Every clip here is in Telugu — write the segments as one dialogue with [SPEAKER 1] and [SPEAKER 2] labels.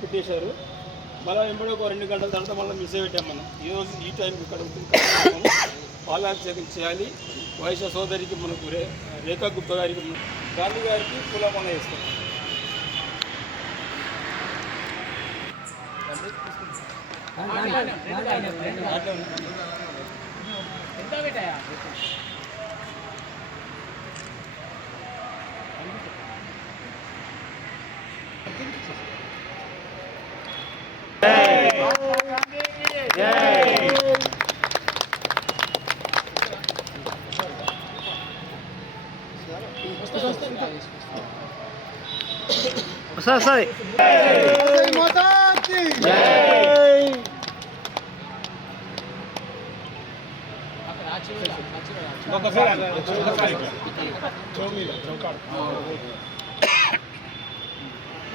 [SPEAKER 1] పెట్టేశారు. మళ్ళీ వెంబడి ఒక రెండు గంటల తర్వాత మళ్ళీ మిస్ పెట్టాం మనం. ఈరోజు ఈ టైంకి ఇక్కడ పాలాభిషేకం చేయాలి. వైశ్య సోదరికి మనకు రే రేఖా గుప్తా గారికి గాంధీ గారికి పూలమాల వేస్తాం.
[SPEAKER 2] సార్ సార్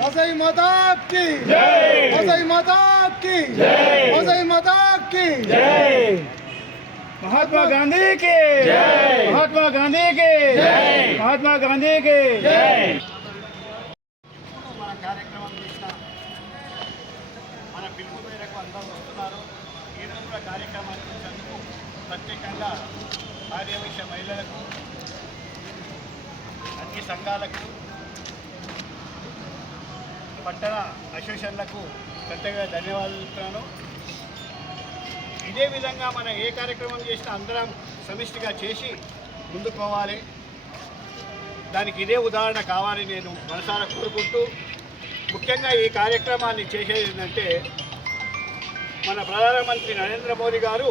[SPEAKER 3] वसई माता की वसई माता की वसई माता की
[SPEAKER 2] महात्मा गांधी के महात्मा गांधी के महात्मा गांधी के
[SPEAKER 3] పిలుపు వస్తున్నారు. ఈరోజు కూడా కార్యక్రమానికి వచ్చినందుకు ప్రత్యేకంగా ఆర్యవైశ్య మహిళలకు అన్ని సంఘాలకు పట్టణ అసోసియేషన్లకు ప్రత్యేకంగా ధన్యవాదాలు చెప్తున్నాను ఇదే విధంగా మనం ఏ కార్యక్రమం చేసినా అందరం సమిష్టిగా చేసి ముందుకోవాలి దానికి ఇదే ఉదాహరణ కావాలని నేను మనసారా కోరుకుంటూ ముఖ్యంగా ఈ కార్యక్రమాన్ని చేసేది ఏంటంటే మన ప్రధానమంత్రి నరేంద్ర మోదీ గారు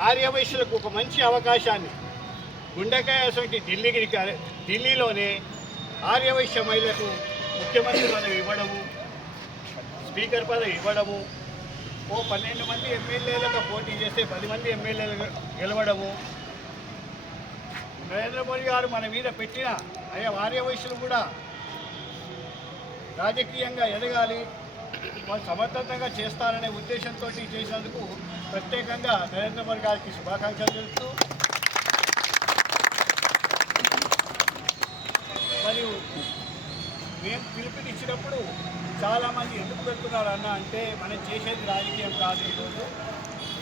[SPEAKER 3] ఆర్యవైశ్యులకు ఒక మంచి అవకాశాన్ని గుండెకాయ అసలు ఢిల్లీకి ఢిల్లీలోనే ఆర్యవైశ్య మహిళలకు ముఖ్యమంత్రి పదవి ఇవ్వడము స్పీకర్ పదవి ఇవ్వడము ఓ పన్నెండు మంది ఎమ్మెల్యేలకు పోటీ చేస్తే పది మంది ఎమ్మెల్యేలు గెలవడము. నరేంద్ర మోడీ గారు మన మీద పెట్టిన అయ్యా ఆర్యవైశ్యులు కూడా రాజకీయంగా ఎదగాలి సమర్థవంతంగా చేస్తారనే ఉద్దేశంతో చేసినందుకు ప్రత్యేకంగా నరేంద్ర మోడీ గారికి శుభాకాంక్షలు తెలుపుతూ మరియు మేము పిలుపునిచ్చినప్పుడు చాలామంది ఎందుకు పెడుతున్నారు అన్న అంటే మనం చేసేది రాజకీయం కాదు ఈరోజు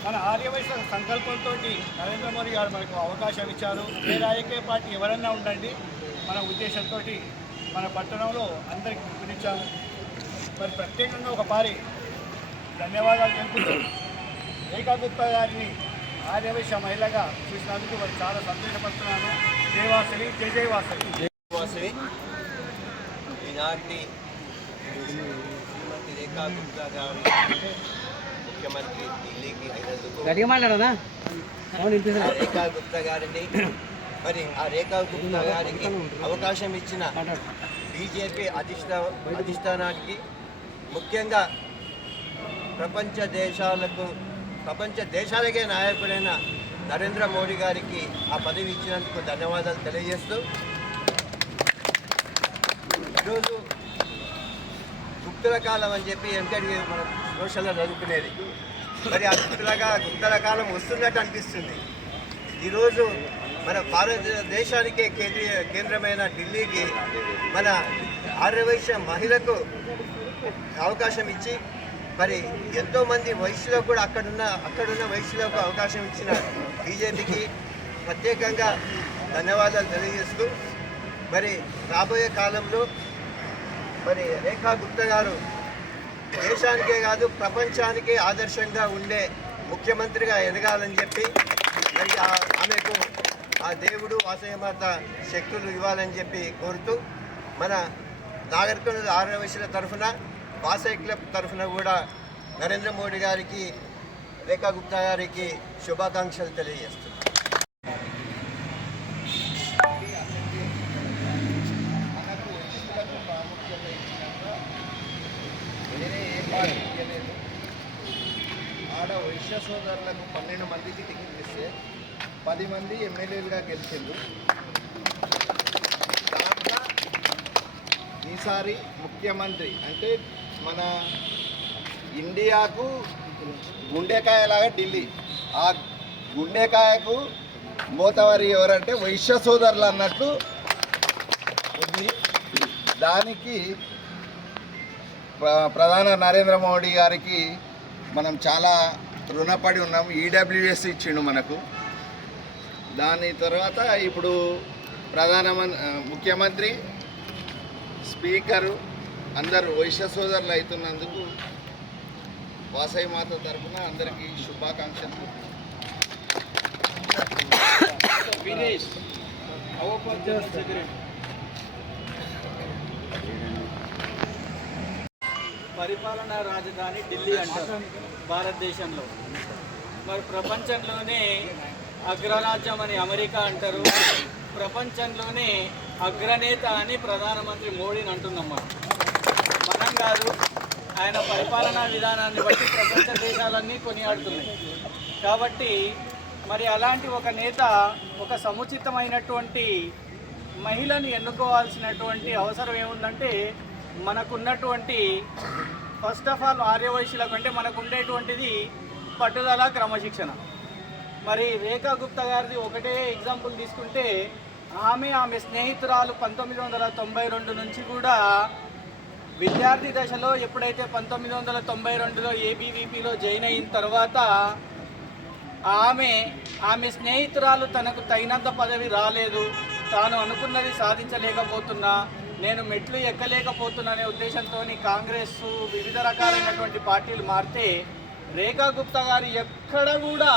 [SPEAKER 3] మన ఆర్యవైశ్య సంకల్పంతో నరేంద్ర మోడీ గారు మనకు అవకాశం ఇచ్చారు. ఏ రాజకీయ పార్టీ ఎవరన్నా ఉండండి మన ఉద్దేశంతో మన పట్టణంలో అందరికి పిలిచాము మరి ప్రత్యేకంగా ఒక పారి ధన్యవాదాలు తెలుపుతూ రేఖా గుప్తా గారిని ఆర్యవైశ్య మహిళగా చూసినందుకు మరి చాలా సంతోషపడుతున్నాను. జయవాసవి జయ జయవాసవి
[SPEAKER 4] వాసవి. ఈనాటి శ్రీమతి రేఖా గుప్తా గారి ముఖ్యమంత్రి ఢిల్లీకి అయినందుకు రేఖా గుప్తా గారిని మరి ఆ రేఖా గుప్తా గారికి అవకాశం ఇచ్చిన బీజేపీ అధిష్ట అధిష్టానానికి ముఖ్యంగా ప్రపంచ దేశాలకు ప్రపంచ దేశాలకే నాయకుడైన నరేంద్ర మోడీ గారికి ఆ పదవి ఇచ్చినందుకు ధన్యవాదాలు తెలియజేస్తూ ఈరోజు గుప్తుల కాలం అని చెప్పి ఎంకటి మనం సోషల్లో చదువుకునేది మరి ఆ గుప్తులగా గుప్తుల కాలం వస్తున్నట్టు అనిపిస్తుంది. ఈరోజు మన భారతదేశానికే కేంద్రీయ కేంద్రమైన ఢిల్లీకి మన ఆర్యవైశ్య మహిళకు అవకాశం ఇచ్చి మరి ఎంతోమంది వయసులో కూడా అక్కడున్న అక్కడున్న వయసులకు అవకాశం ఇచ్చిన బీజేపీకి ప్రత్యేకంగా ధన్యవాదాలు తెలియజేస్తూ మరి రాబోయే కాలంలో మరి రేఖా గుప్తా గారు దేశానికే కాదు ప్రపంచానికే ఆదర్శంగా ఉండే ముఖ్యమంత్రిగా ఎదగాలని చెప్పి మరి ఆ- ఆమెకు ఆ దేవుడు వాసయమాత శక్తులు ఇవ్వాలని చెప్పి కోరుతూ మన నాగరికత ఆరోగ్యశ్రీల తరఫున వాసవి క్లబ్ తరఫున కూడా నరేంద్ర మోడీ గారికి రేఖా గుప్తా గారికి శుభాకాంక్షలు తెలియజేస్తున్నాను
[SPEAKER 3] వేరే ఏ పార్టీ ఆడ వైశ్య సోదరులకు పన్నెండు మందికి టికెట్ ఇస్తే పది మంది ఎమ్మెల్యేలుగా గెలిచిండు ఒకసారి ముఖ్యమంత్రి అంటే మన ఇండియాకు గుండెకాయలాగా ఢిల్లీ. ఆ గుండెకాయకు మోతవారి ఎవరంటే వైశ్య సోదరులు అన్నట్టు ఉంది. దానికి
[SPEAKER 5] ప్ర- ప్రధాన నరేంద్ర మోడీ గారికి మనం చాలా రుణపడి ఉన్నాం. ఈడబ్ల్యూఎస్ ఇచ్చిండు మనకు. దాని తర్వాత ఇప్పుడు ప్రధానమంత్రి ముఖ్యమంత్రి స్పీకరు అందరూ వైశ్య సోదరులు అవుతున్నందుకు వాసవి మాత తరఫున అందరికీ శుభాకాంక్షలు.
[SPEAKER 3] పరిపాలనా రాజధాని ఢిల్లీ అంటారు భారతదేశంలో. మరి ప్రపంచంలోనే అగ్రరాజ్యం అని అమెరికా అంటారు ప్రపంచంలోనే అగ్రనేత అని ప్రధానమంత్రి మోడీని అంటుందమ్మా. మనం కాదు ఆయన పరిపాలనా విధానాన్ని బట్టి ప్రపంచ దేశాలన్నీ కొనియాడుతున్నాయి. కాబట్టి మరి అలాంటి ఒక నేత ఒక సముచితమైనటువంటి మహిళను ఎన్నుకోవాల్సినటువంటి అవసరం ఏముందంటే మనకున్నటువంటి ఫస్ట్ ఆఫ్ ఆల్ ఆర్యవైశ్యులకు అంటే మనకు ఉండేటువంటిది పట్టుదల క్రమశిక్షణ. మరి రేఖా గుప్తా గారిది ఒకటే ఎగ్జాంపుల్ తీసుకుంటే ఆమె ఆమె స్నేహితురాలు పంతొమ్మిది వందల తొంభై రెండు నుంచి కూడా విద్యార్థి దశలో ఎప్పుడైతే పంతొమ్మిది వందల తొంభై రెండులో ఏబీవీపీలో జాయిన్ అయిన తర్వాత ఆమె ఆమె స్నేహితురాలు తనకు తగినంత పదవి రాలేదు. తాను అనుకున్నది సాధించలేకపోతున్నా నేను మెట్లు ఎక్కలేకపోతున్నా అనే ఉద్దేశంతో కాంగ్రెస్ వివిధ రకాలైనటువంటి పార్టీలు మారితే రేఖా గుప్తా గారు ఎక్కడ కూడా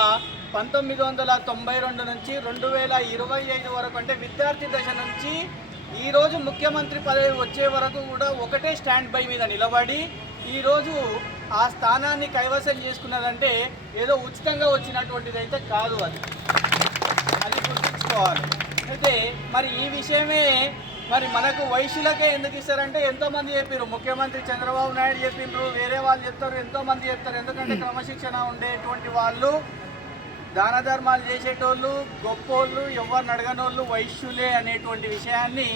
[SPEAKER 3] పంతొమ్మిది వందల తొంభై రెండు నుంచి రెండు వేల ఇరవై ఐదు వరకు అంటే విద్యార్థి దశ నుంచి ఈరోజు ముఖ్యమంత్రి పదవి వచ్చే వరకు కూడా ఒకటే స్టాండ్ బై మీద నిలబడి ఈరోజు ఆ స్థానాన్ని కైవసం చేసుకున్నదంటే ఏదో ఉచితంగా వచ్చినటువంటిది అయితే కాదు అది. అది గుర్తుంచుకోవాలి. అయితే మరి ఈ విషయమే మరి మనకు వైశ్యులకే ఎందుకు ఇస్తారంటే ఎంతోమంది చెప్పారు ముఖ్యమంత్రి చంద్రబాబు నాయుడు చెప్పిండ్రు వేరే వాళ్ళు చెప్తారు ఎంతోమంది చెప్తారు. ఎందుకంటే క్రమశిక్షణ ఉండేటువంటి వాళ్ళు దాన ధర్మాలు చేసేటోళ్ళు గొప్పోళ్ళు ఎవరిని అడగనోళ్ళు వైశ్యులే అనేటువంటి విషయాన్ని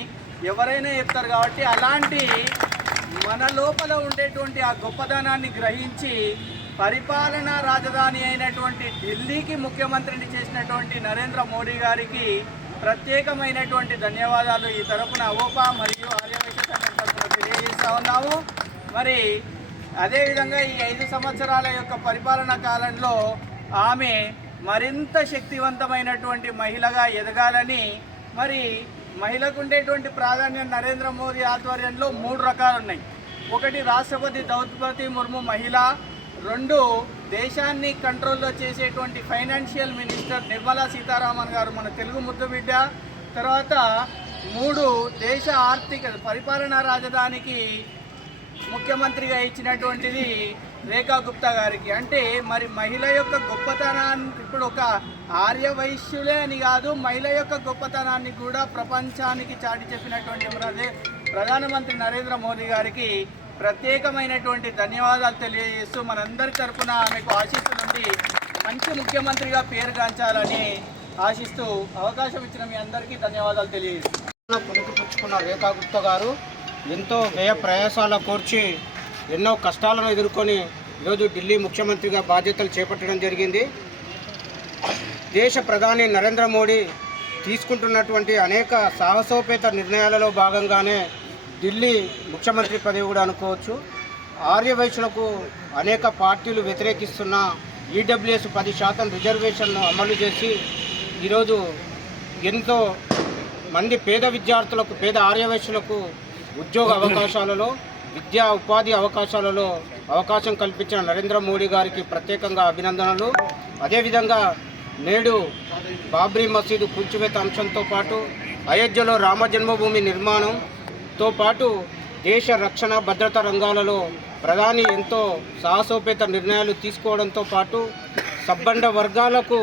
[SPEAKER 3] ఎవరైనా చెప్తారు కాబట్టి అలాంటి మన లోపల ఉండేటువంటి ఆ గొప్పదనాన్ని గ్రహించి పరిపాలనా రాజధాని అయినటువంటి ఢిల్లీకి ముఖ్యమంత్రిని చేసినటువంటి నరేంద్ర మోడీ గారికి ప్రత్యేకమైనటువంటి ధన్యవాదాలు ఈ తరపున అవోపా మరియు ఆర్యవైశ్య సంఘం తరపున ఉన్నాము. మరి అదేవిధంగా ఈ ఐదు సంవత్సరాల యొక్క పరిపాలనా కాలంలో ఆమె మరింత శక్తివంతమైనటువంటి మహిళగా ఎదగాలని మరి మహిళకు ఉండేటువంటి ప్రాధాన్యం నరేంద్ర మోదీ ఆధ్వర్యంలో మూడు రకాలు ఉన్నాయి. ఒకటి రాష్ట్రపతి ద్రౌపది ముర్ము మహిళ రెండు దేశాన్ని కంట్రోల్లో చేసేటువంటి ఫైనాన్షియల్ మినిస్టర్ నిర్మలా సీతారామన్ గారు మన తెలుగు ముద్దు బిడ్డ తర్వాత మూడు దేశ ఆర్థిక పరిపాలనా రాజధానికి ముఖ్యమంత్రిగా ఇచ్చినటువంటిది రేఖా గుప్తా గారికి. అంటే మరి మహిళ యొక్క గొప్పతనాన్ని ఇప్పుడు ఒక ఆర్య వైశ్యులే అని కాదు మహిళ యొక్క గొప్పతనాన్ని కూడా ప్రపంచానికి చాటి చెప్పినటువంటి ప్రధానమంత్రి నరేంద్ర మోదీ గారికి ప్రత్యేకమైనటువంటి ధన్యవాదాలు తెలియజేస్తూ మనందరి తరఫున ఆమెకు ఆశీస్సు నుండి మంచి ముఖ్యమంత్రిగా పేరుగాంచాలని ఆశిస్తూ అవకాశం ఇచ్చిన మీ అందరికీ ధన్యవాదాలు తెలియజేస్తున్నాను
[SPEAKER 6] పుణికిపుచ్చుకున్న రేఖా గుప్తా గారు ఎంతో వ్యయ ప్రయాసాల కోర్చి ఎన్నో కష్టాలను ఎదుర్కొని ఈరోజు ఢిల్లీ ముఖ్యమంత్రిగా బాధ్యతలు చేపట్టడం జరిగింది. దేశ ప్రధాని నరేంద్ర మోడీ తీసుకుంటున్నటువంటి అనేక సాహసోపేత నిర్ణయాలలో భాగంగానే ఢిల్లీ ముఖ్యమంత్రి పదవి కూడా అనుకోవచ్చు. ఆర్యవైశ్యులకు అనేక పార్టీలు వ్యతిరేకిస్తున్న ఈడబ్ల్యూఎస్ పది శాతం రిజర్వేషన్ను అమలు చేసి ఈరోజు ఎంతో మంది పేద విద్యార్థులకు పేద ఆర్యవైశ్యులకు ఉద్యోగ అవకాశాలలో విద్యా ఉపాధి అవకాశాలలో అవకాశం కల్పించిన నరేంద్ర మోడీ గారికి ప్రత్యేకంగా అభినందనలు. అదేవిధంగా నేడు బాబ్రీ మసీదు కూల్చివేత అంశంతో పాటు అయోధ్యలో రామ జన్మభూమి నిర్మాణంతో పాటు దేశ రక్షణ భద్రత రంగాలలో ప్రధాని ఎంతో సాహసోపేత నిర్ణయాలు తీసుకోవడంతో పాటు సబ్బండ వర్గాలకు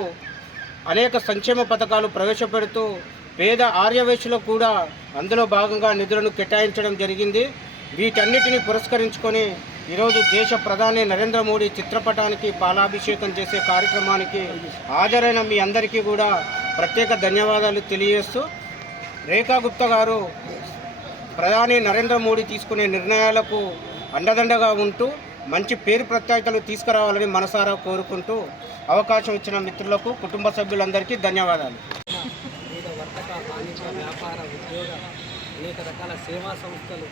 [SPEAKER 6] అనేక సంక్షేమ పథకాలు ప్రవేశపెడుతూ పేద ఆర్యవేశులకు కూడా అందులో భాగంగా నిధులను కేటాయించడం జరిగింది. వీటన్నిటిని పురస్కరించుకొని ఈరోజు దేశ ప్రధాని నరేంద్ర మోడీ చిత్రపటానికి పాలాభిషేకం చేసే కార్యక్రమానికి హాజరైన మీ అందరికీ కూడా ప్రత్యేక ధన్యవాదాలు తెలియజేస్తూ రేఖా గుప్తా గారు ప్రధాని నరేంద్ర మోడీ తీసుకునే నిర్ణయాలకు అండదండగా ఉంటూ మంచి పేరు ప్రత్యేకతలు తీసుకురావాలని మనసారా కోరుకుంటూ అవకాశం ఇచ్చిన మిత్రులకు కుటుంబ సభ్యులందరికీ ధన్యవాదాలు.
[SPEAKER 7] వర్తక వాణిజ్య వ్యాపార ఉద్యోగ అనేక రకాల సేవా సంస్థలు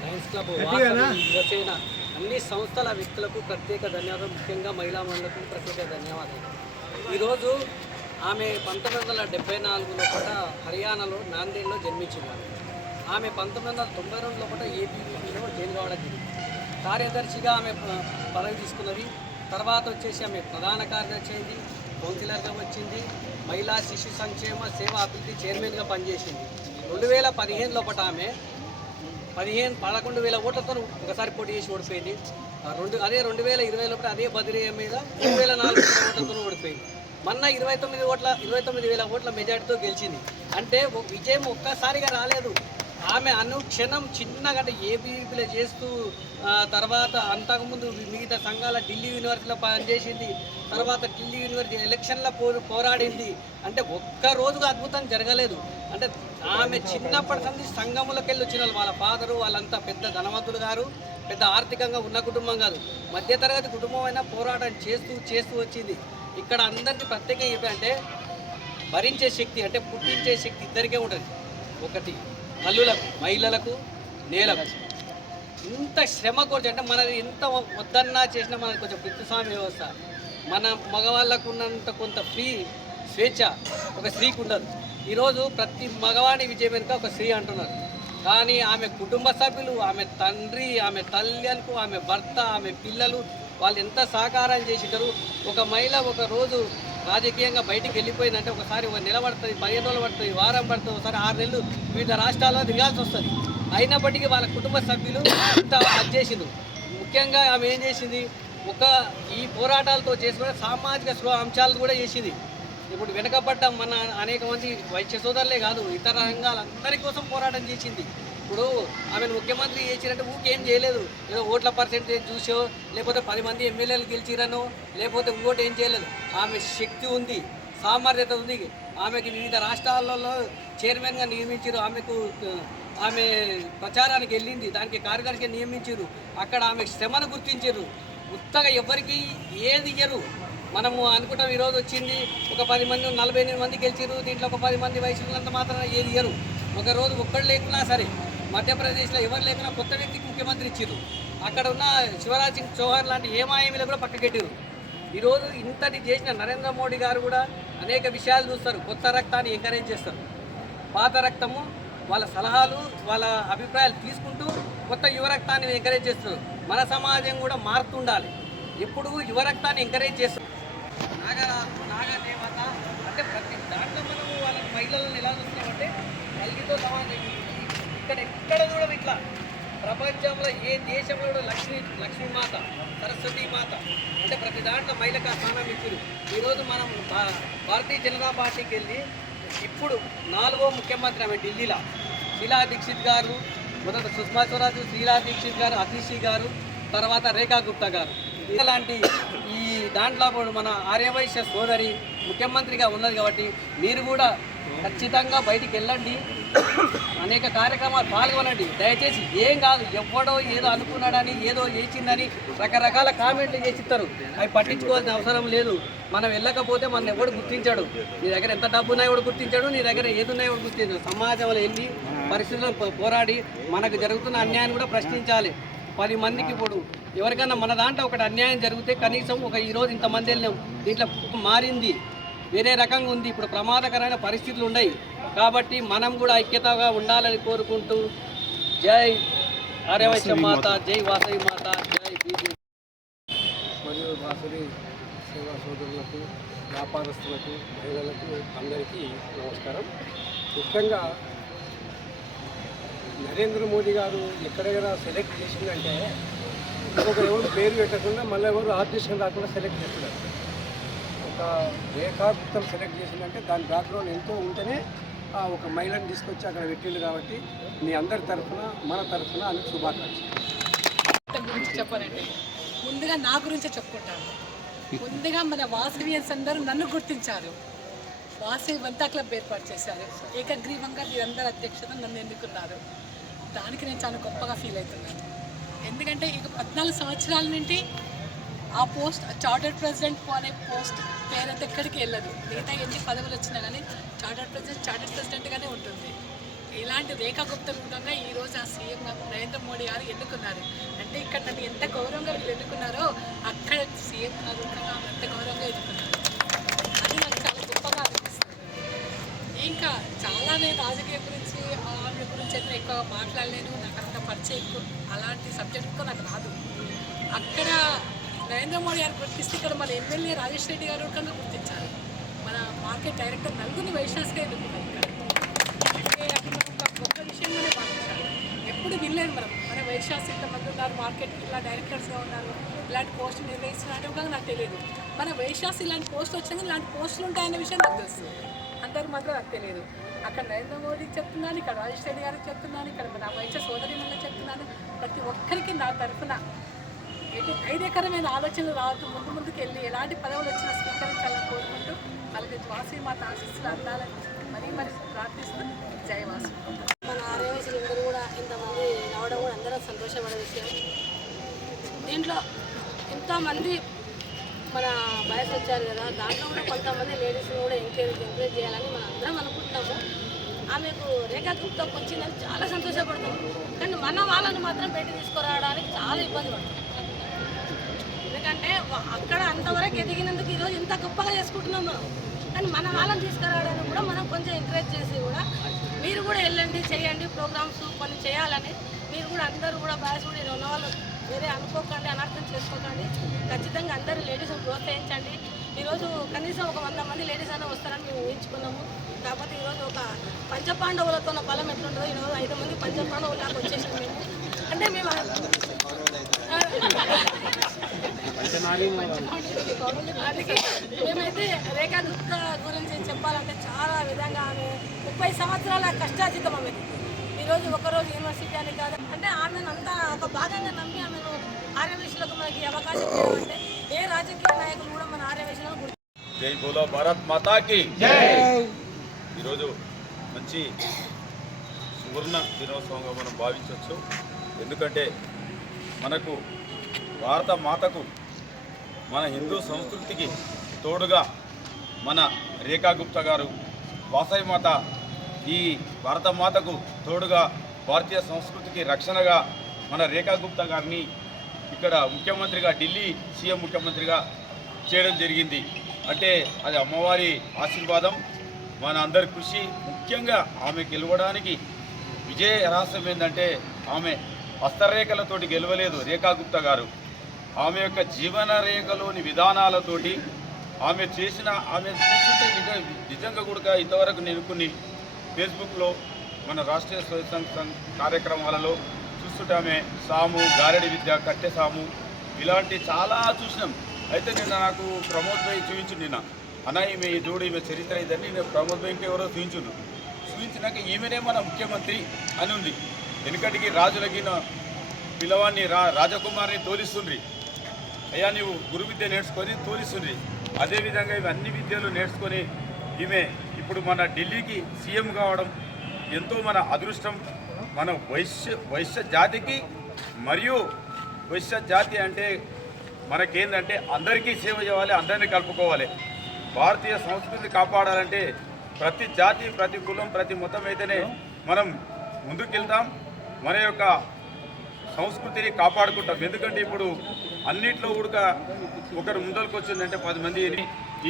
[SPEAKER 7] లయన్స్ క్లబ్ వాసవి, యువసేన అన్ని సంస్థల వ్యక్తులకు ప్రత్యేక ధన్యవాదాలు ముఖ్యంగా మహిళా మండలకు ప్రత్యేక ధన్యవాదాలు. ఈరోజు ఆమె పంతొమ్మిది వందల డెబ్బై నాలుగులో పూట హర్యానాలో నాందేడ్లో జన్మించింది ఆమె. పంతొమ్మిది వందల తొంభై రెండులో పూట ఏపీలో జైలు కావడం జరిగింది. కార్యదర్శిగా ఆమె పదవి తీసుకున్నది. తర్వాత వచ్చేసి ఆమె ప్రధాన కార్యదర్శి అయింది కౌన్సిలర్గా వచ్చింది మహిళా శిశు సంక్షేమ సేవా అభివృద్ధి చైర్మన్గా పనిచేసింది. రెండు వేల పదిహేను లోపల ఆమె పదిహేను పదకొండు వేల ఓట్లతో ఒకసారి పోటీ చేసి ఓడిపోయింది. రెండు అదే రెండు వేల ఇరవై అదే బదిలీ మీద మూడు వేల నాలుగు వేల ఓట్లతో ఓడిపోయింది. మొన్న ఇరవై తొమ్మిది ఓట్ల ఇరవై తొమ్మిది వేల ఓట్ల మెజార్టీతో గెలిచింది. అంటే విజయం ఒక్కసారిగా రాలేదు. ఆమె అనుక్షణం చిన్నగా అంటే చేస్తూ తర్వాత అంతకుముందు మిగతా సంఘాల ఢిల్లీ యూనివర్సిటీలో పనిచేసింది తర్వాత ఢిల్లీ యూనివర్సిటీ ఎలక్షన్లో పో పోరాడింది. అంటే ఒక్క రోజుగా అద్భుతం జరగలేదు. అంటే ఆమె చిన్నప్పటి నుంచి సంఘములకు వెళ్ళి వచ్చిన వాళ్ళు వాళ్ళ ఫాదరు వాళ్ళంతా పెద్ద ధనవంతులు గారు పెద్ద ఆర్థికంగా ఉన్న కుటుంబం కాదు. మధ్యతరగతి కుటుంబం అయినా పోరాటం చేస్తూ చేస్తూ వచ్చింది. ఇక్కడ అందరికీ ప్రత్యేకంగా చెప్పంటే భరించే శక్తి అంటే పుట్టించే శక్తి ఇద్దరికే ఉంటుంది. ఒకటి తల్లులకు మహిళలకు నేలకు. ఇంత శ్రమ కోర్చి అంటే మనది ఎంత వద్దన్నా చేసినా మనకు కొంచెం పితృస్వామి వ్యవస్థ. మన మగవాళ్ళకు ఉన్నంత కొంత ఫ్రీ స్వేచ్ఛ ఒక స్త్రీకి ఉండదు. ఈరోజు ప్రతి మగవాడి విజయం వెనుక ఒక స్త్రీ అంటున్నారు. కానీ ఆమె కుటుంబ సభ్యులు ఆమె తండ్రి ఆమె తల్లికు ఆమె భర్త ఆమె పిల్లలు వాళ్ళు ఎంత సహకారం చేసింటారు ఒక మహిళ ఒక రోజు రాజకీయంగా బయటికి వెళ్ళిపోయిందంటే ఒకసారి ఒక నెల పడుతుంది పదిహేను రోజులు పడుతుంది వారం పడుతుంది ఒకసారి ఆరు నెలలు వివిధ రాష్ట్రాల్లో తిరగాల్సి వస్తుంది. అయినప్పటికీ వాళ్ళ కుటుంబ సభ్యులు ఇంత చేసింది ముఖ్యంగా ఆమె ఏం చేసింది? ఒక ఈ పోరాటాలతో చేసుకునే సామాజిక స్వ అంశాలు కూడా చేసింది. ఇప్పుడు వెనకబడ్డ మన అనేక మంది వైద్య సోదరులే కాదు ఇతర రంగాలందరి కోసం పోరాటం చేసింది. ఇప్పుడు ఆమెను ముఖ్యమంత్రి చేసిరంటే ఊకేం చేయలేదు. ఏదో ఓట్ల పర్సెంటేజ్ చూసో లేకపోతే పది మంది ఎమ్మెల్యేలు గెలిచిరనో లేకపోతే ఇంకోటి ఏం చేయలేదు. ఆమె శక్తి ఉంది సామర్థ్యత ఉంది. ఆమెకి వివిధ రాష్ట్రాలలో చైర్మన్గా నియమించారు. ఆమెకు ఆమె ప్రచారానికి వెళ్ళింది దానికి కార్యదర్శిగా నియమించారు. అక్కడ ఆమె శ్రమను గుర్తించారు. ఉత్తగా ఎవరికి ఏది ఇయ్యరు. మనము అనుకుంటాం ఈరోజు వచ్చింది ఒక పది మంది నలభై ఎనిమిది మంది గెలిచారు. దీంట్లో ఒక పది మంది వయసులంతా మాత్రం ఏది ఇయ్యరు. ఒక రోజు ఒక్కడు లేకున్నా సరే మధ్యప్రదేశ్లో ఎవరు లేకున్నా కొత్త వ్యక్తికి ముఖ్యమంత్రి ఇచ్చారు అక్కడ ఉన్న శివరాజ్ సింగ్ చౌహాన్ లాంటి ఏమాయమీలు కూడా పక్కకెట్టారు ఈరోజు ఇంతటి చేసిన నరేంద్ర మోడీ గారు కూడా అనేక విషయాలు చూస్తారు. కొత్త రక్తాన్ని ఎంకరేజ్ చేస్తారు. పాత రక్తము వాళ్ళ సలహాలు వాళ్ళ అభిప్రాయాలు తీసుకుంటూ కొత్త యువ రక్తాన్ని ఎంకరేజ్ చేస్తారు. మన సమాజం కూడా మారుతుండాలి. ఎప్పుడు యువ రక్తాన్ని ఎంకరేజ్ చేస్తారు. నాగ నాగదేవత అంటే ప్రతి దాంట్లో మనము వాళ్ళ మహిళలను ఎలా చూస్తున్నామంటే తల్లితో సమాజం ఇక్కడ ఎక్కడ కూడా ఇట్లా. ప్రపంచంలో ఏ దేశంలో కూడా లక్ష్మీ లక్ష్మీమాత సరస్వతి మాత అంటే ప్రతి దాంట్లో మహిళకు ఆ స్థానం ఇచ్చారు ఈరోజు మనం భారతీయ జనతా పార్టీకి వెళ్ళి ఇప్పుడు నాలుగో ముఖ్యమంత్రి ఆమె ఢిల్లీలో. శీలా దీక్షిత్ గారు మొదట సుష్మా స్వరాజ్ శ్రీలా దీక్షిత్ గారు అతిషి గారు తర్వాత రేఖా గుప్తా గారు. ఇలాంటి ఈ దాంట్లో మన ఆర్యవైశ్య సోదరి ముఖ్యమంత్రిగా ఉన్నది కాబట్టి మీరు కూడా ఖచ్చితంగా బయటికి వెళ్ళండి. అనేక కార్యక్రమాలు పాల్గొనండి. దయచేసి ఏం కాదు ఎవడో ఏదో అనుకున్నాడని ఏదో చేసిందని రకరకాల కామెంట్లు చేసిస్తారు. అవి పట్టించుకోవాల్సిన అవసరం లేదు. మనం వెళ్ళకపోతే మన ఎవడు గుర్తించాడు. నీ దగ్గర ఎంత డబ్బు ఉన్నాయో గుర్తించాడు నీ దగ్గర ఏది ఉన్నాయో గుర్తించాడు. సమాజంలో వెళ్ళి పరిస్థితులను పో- పోరాడి మనకు జరుగుతున్న అన్యాయాన్ని కూడా ప్రశ్నించాలి. పది మందికి ఇప్పుడు ఎవరికైనా మన దాంట్లో ఒకటి అన్యాయం జరిగితే కనీసం ఒక ఈరోజు ఇంతమంది వెళ్ళినాం. దీంట్లో మారింది. వేరే రకంగా ఉంది. ఇప్పుడు ప్రమాదకరమైన పరిస్థితులు ఉన్నాయి. కాబట్టి మనం కూడా ఐక్యతగా ఉండాలని కోరుకుంటూ జై ఆర్యవైశ్య మాత. జై వాసవి మాత జై బీజేపీ.
[SPEAKER 8] మరియు వాసవి సేవా సోదరులకు వ్యాపారస్తులకు మహిళలకు అందరికీ నమస్కారం. ముఖ్యంగా నరేంద్ర మోడీ గారు ఎక్కడెక్కడ సెలెక్ట్ చేసిందంటే ఇంకొక ఎవరు పేరు పెట్టకుండా మళ్ళీ ఎవరు ఆర్టిస్టులు రాకుండా సెలెక్ట్ చేస్తున్నారు. ఒక రేఖావృత్తం సెలెక్ట్ చేసిందంటే దాని బ్యాక్గ్రౌండ్ ఎంతో ఉంటేనే ఆ ఒక మహిళను తీసుకొచ్చి అక్కడ పెట్టిండు కాబట్టి మీ అందరి తరఫున మన తరఫున అందుకు శుభాకాంక్షలు.
[SPEAKER 9] గురించి చెప్పాలంటే ముందుగా నా గురించే చెప్పుకుంటాను. ముందుగా మన వాసవియన్స్ అందరూ నన్ను గుర్తించారు. వాసవి వంతా క్లబ్ ఏర్పాటు చేశారు. ఏకగ్రీవంగా మీరందరూ అధ్యక్షత నన్ను ఎన్నుకున్నారు. దానికి నేను చాలా గొప్పగా ఫీల్ అవుతున్నాను. ఎందుకంటే ఇక పద్నాలుగు సంవత్సరాల నుండి ఆ పోస్ట్ చార్టర్డ్ ప్రెసిడెంట్ అనే పోస్ట్ పేరైతే ఎక్కడికి వెళ్ళదు. మిగతా ఎన్ని పదవులు వచ్చినా కానీ చార్టర్డ్ ప్రెసిడెంట్ చార్టర్డ్ ప్రెసిడెంట్గానే ఉంటుంది. ఇలాంటి రేఖా గుప్త రూపంగా ఈ రోజు ఆ సీఎం నరేంద్ర మోడీ గారు ఎన్నుకున్నారు. అంటే ఇక్కడ నన్ను ఎంత గౌరవంగా వీళ్ళు ఎన్నుకున్నారో అక్కడ సీఎం గారు ఎంత అంత గౌరవంగా ఎన్నుకున్నారు. అది నాకు చాలా గొప్పగా అనిపిస్తుంది. ఇంకా చాలా నేను రాజకీయం గురించి ఆమె గురించి అయితే ఎక్కువ మాట్లాడలేను. నాకు అంత పరిచయం అలాంటి సబ్జెక్ట్ కూడా నాకు రాదు. అక్కడ నరేంద్ర మోడీ గారు గుర్తిస్తే ఇక్కడ మన ఎమ్మెల్యే రాజేష్ రెడ్డి గారు కన్నా గుర్తించారు. మన మార్కెట్ డైరెక్టర్ నలుగురిని వైశాస్గా ఎన్నుకున్నారు అంటే అక్కడ మనం గొప్ప విషయంగానే భావించాలి. ఎప్పుడు వినలేదు మనం. మన వైశాస్ ఇంతమంది ఉన్నారు మార్కెట్ ఇలా డైరెక్టర్స్గా ఉన్నారు ఇలాంటి పోస్టులు నిర్వహిస్తున్నట్టు కూడా నాకు తెలియదు. మన వైశాస్ ఇలాంటి పోస్టులు వచ్చాక ఇలాంటి పోస్టులు ఉంటాయన్న విషయం నాకు తెలుసు. అందరికి మాత్రం నాకు తెలియదు. అక్కడ నరేంద్ర మోడీ చెప్తున్నాను ఇక్కడ రాజేష్ రెడ్డి గారికి చెప్తున్నాను ఇక్కడ నా వైద్య సోదరి చెప్తున్నాను. ప్రతి ఒక్కరికి నా తరఫున ధైర్యకరమైన ఆలోచనలు రావద్దు ముందు ముందుకు వెళ్ళి ఎలాంటి పదవులు వచ్చినా స్వీకరించాలని కోరుకుంటూ వాళ్ళకి వాసి మాత ఆశీస్సులు అందాలని మరీ మరి ప్రార్థిస్తూ జయ వాసు.
[SPEAKER 10] మన ఆర్యవైశ్యులందరూ కూడా ఇంతమంది రావడం కూడా అందరం సంతోషపడే విషయం. దీంట్లో ఎంతోమంది మన వయసు వచ్చారు కదా దాంట్లో కూడా కొంతమంది లేడీస్ని కూడా ఎంకరేజ్ ఎంకరేజ్ చేయాలని మనం అందరం అనుకుంటున్నాము. ఆమెకు రేఖా గుప్తకు వచ్చిందని చాలా సంతోషపడతాం. కానీ మనం వాళ్ళని మాత్రం పెట్టి తీసుకురావడానికి చాలా ఇబ్బంది పడుతుంది అంటే వా- అక్కడ అంతవరకు ఎదిగినందుకు ఈరోజు ఇంత గొప్పగా చేసుకుంటున్నాం మనం. కానీ మన వాళ్ళని తీసుకురావడానికి కూడా మనం కొంచెం ఎంకరేజ్ చేసి కూడా మీరు కూడా వెళ్ళండి చేయండి ప్రోగ్రామ్స్ కొన్ని చేయాలని. మీరు కూడా అందరూ కూడా బాయ్స్ కూడా ఉన్న వాళ్ళు వేరే అనుకోకండి అనర్థం చేసుకోకండి. ఖచ్చితంగా అందరూ లేడీస్ని ప్రోత్సహించండి. ఈరోజు కనీసం ఒక వంద మంది లేడీస్ అయినా వస్తారని మేము ఊహించుకున్నాము. కాకపోతే ఈరోజు ఒక పంచపాండవులతో ఉన్న బలం ఎట్లుంటుందో ఈరోజు ఐదు మంది పంచపాండవులాగా వచ్చేసాం మేము. అంటే మేము మేమైతే రేఖా గుప్తా గురించి చెప్పాలంటే చాలా విధంగా ఆమె ముప్పై సంవత్సరాల కష్టాజితం ఆమెది. ఈరోజు ఒకరోజు యూనివర్సిటీ అని కాదు అంటే ఆమెను అంతా ఒక భాగంగా నమ్మి ఆమెను ఆర్యవేశులకు మనకి అవకాశం ఇవ్వాలంటే ఏ రాజకీయ నాయకులు కూడా మన ఆర్యవేశంలో
[SPEAKER 11] జై బోలో భారత్ మాతాకి. ఈరోజు మంచి సువర్ణ దినోత్సవంగా మనం భావించవచ్చు. ఎందుకంటే మనకు భారత మాతకు మన హిందూ సంస్కృతికి తోడుగా మన రేఖా గుప్తా గారు వాసవి మాత ఈ భారత మాతకు తోడుగా భారతీయ సంస్కృతికి రక్షణగా మన రేఖా గుప్తా గారిని ఇక్కడ ముఖ్యమంత్రిగా ఢిల్లీ సీఎం ముఖ్యమంత్రిగా చేయడం జరిగింది. అంటే అది అమ్మవారి ఆశీర్వాదం మన అందరి కృషి. ముఖ్యంగా ఆమె గెలవడానికి విజయ రహస్యం ఏంటంటే ఆమె హస్తరేఖలతోటి గెలవలేదు రేఖాగుప్త గారు. ఆమె యొక్క జీవన రేఖలోని విధానాలతోటి ఆమె చేసిన ఆమె చూస్తుంటే నిజ నిజంగా కూడా ఇంతవరకు నేను కొన్ని ఫేస్బుక్లో మన రాష్ట్రీయ స్వయం సంఘ కార్యక్రమాలలో చూస్తుంటే ఆమె సాము గారెడి విద్య కట్టె సాము ఇలాంటి చాలా చూసినాం. అయితే నిన్న నాకు ప్రమోద్ భాయ్ చూపించు నిన్న. అన్న ఈమె ఈ చూడు ఈమె చరిత్ర ఇదని నేను ప్రమోద్ భాయ్కి ఎవరో చూపించుండు చూపించినాక ఈమెనే మన ముఖ్యమంత్రి అని ఉంది. వెనుకటికి రాజులకి పిల్లవాడిని రా రాజకుమారిని తోలిస్తుండ్రి. అయ్యా నీవు గురు విద్య నేర్చుకొని తోలిస్తుండ్రి. అదేవిధంగా ఇవి అన్ని విద్యలు నేర్చుకొని ఈమె ఇప్పుడు మన ఢిల్లీకి సీఎం కావడం ఎంతో మన అదృష్టం. మన వైశ్య వైశ్య జాతికి మరియు వైశ్య జాతి అంటే మనకేందంటే అందరికీ సేవ చేయాలి అందరినీ కలుపుకోవాలి. భారతీయ సంస్కృతి కాపాడాలంటే ప్రతి జాతి ప్రతి కులం ప్రతి మతం అయితేనే మనం ముందుకెళ్తాం. మన యొక్క సంస్కృతిని కాపాడుకుంటాం. ఎందుకంటే ఇప్పుడు అన్నిట్లో కూడా ఒకరు ముందరికి వచ్చిందంటే పది మంది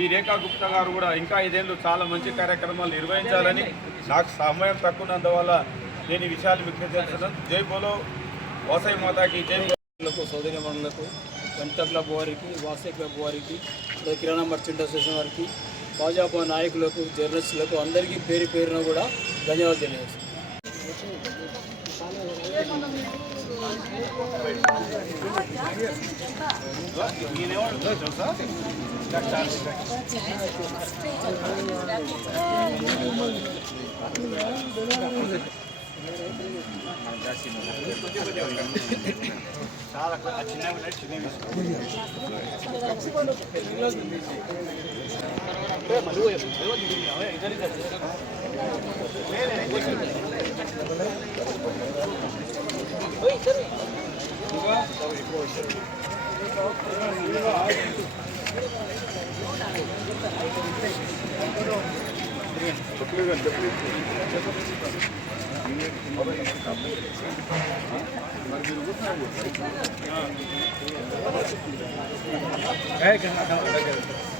[SPEAKER 11] ఈ రేఖా గుప్తా గారు కూడా ఇంకా ఐదేళ్ళు చాలా మంచి కార్యక్రమాలు నిర్వహించాలని నాకు సమయం తక్కువనందువల్ల నేను ఈ విషయాలు మీకు తెలుస్తున్నాను జై బోలో. వాసవి మాతాకి జై
[SPEAKER 1] బోలకు సోదరి మనులకు వనిత క్లబ్ వారికి వాసవి క్లబ్ వారికి కిరాణా మర్చెంట్ అసోసియేషన్ వారికి భాజపా నాయకులకు జర్నలిస్టులకు అందరికీ పేరు పేరున కూడా ధన్యవాదాలు తెలియజేస్తాను
[SPEAKER 12] చాలా చిన్న చిన్న
[SPEAKER 1] Hey,
[SPEAKER 2] can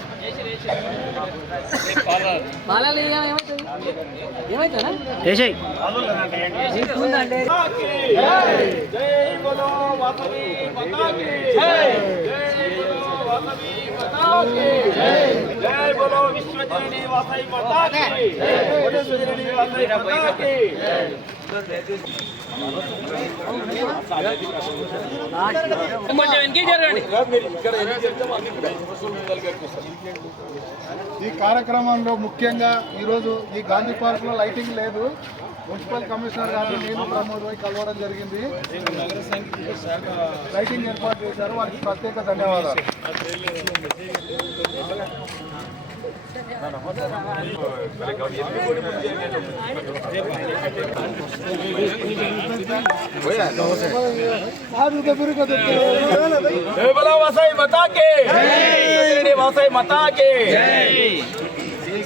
[SPEAKER 1] అగా పూలు దండే అగా పాలలు ఏమవుతుంది ఏమవుతుందా కొంచెం వెనక్కి జరగండి.
[SPEAKER 2] ఈ కార్యక్రమంలో ముఖ్యంగా ఈరోజు ఈ గాంధీ పార్క్లో లైటింగ్ లేదు. మున్సిపల్ కమిషనర్ గారు నేను ప్రమోద్ పోయి కలవడం జరిగింది. లైటింగ్ ఏర్పాటు చేశారు. వారికి ప్రత్యేక ధన్యవాదాలు.
[SPEAKER 11] बोला वासाई मता के वासाई मता के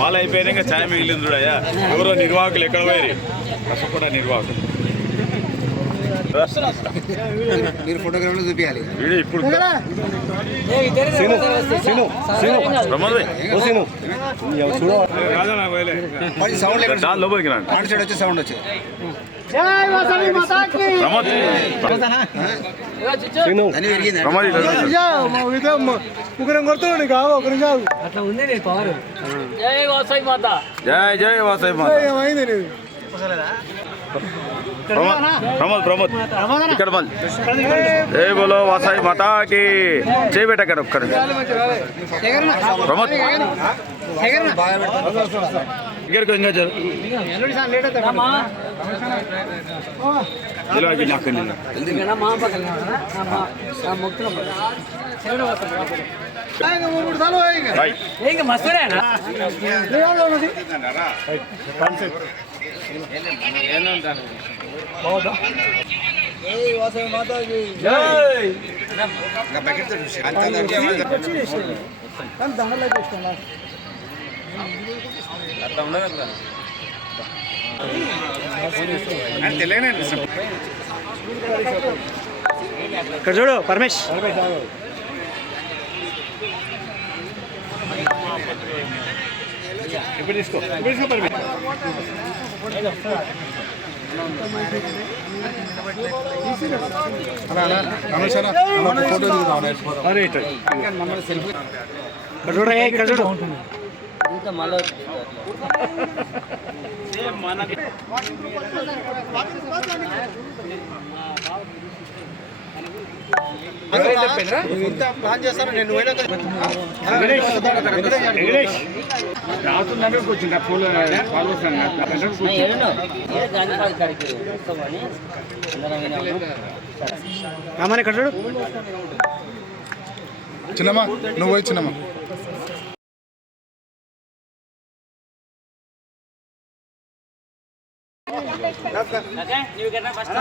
[SPEAKER 11] పాలు అయిపోయినాక ఛాయ్ మిగిలింది చూడయ్యా. ఎవరో నిర్వాహకులు ఎక్కడ పోయి కష్టపడ నిర్వాహకులు.
[SPEAKER 13] మీరు ఫోటోగ్రాఫ్లో చూపించాలి.
[SPEAKER 11] వీడియో ఇప్పుడు.
[SPEAKER 13] సౌండ్ వచ్చి సౌండ్ వచ్చి.
[SPEAKER 2] ముగ్గురం కొడుతున్నాడు కావు ఒక నిమిషం
[SPEAKER 1] అట్లా ఉంది నేను పవర్ జై వాసాయి మాత.
[SPEAKER 11] జై జై వాసాయి మాత.
[SPEAKER 2] ఏమైంది నీది?
[SPEAKER 11] ప్రమోద్. ప్రమోద్ ఇక్కడ జై బోలో వాసాయి మాతాకి. చేయబెట్ట అక్కడ ఒక్కడ ప్రమోద్. ఇక్కడికి ఇంకా జరు ఇలా నాకు నిన్న
[SPEAKER 1] మా పక్కన మొక్కులు
[SPEAKER 2] ఇక్కడ చూడు ఇక్కడ చూడు. ఏ, ఇక్కడ చూడు
[SPEAKER 13] ప్లాన్ చేస్తాను నేను
[SPEAKER 2] రామని చూడు
[SPEAKER 5] చిన్నమ్మా నువ్వు చిన్నమ్మా.
[SPEAKER 1] నీవు కన్నా ఫస్ట్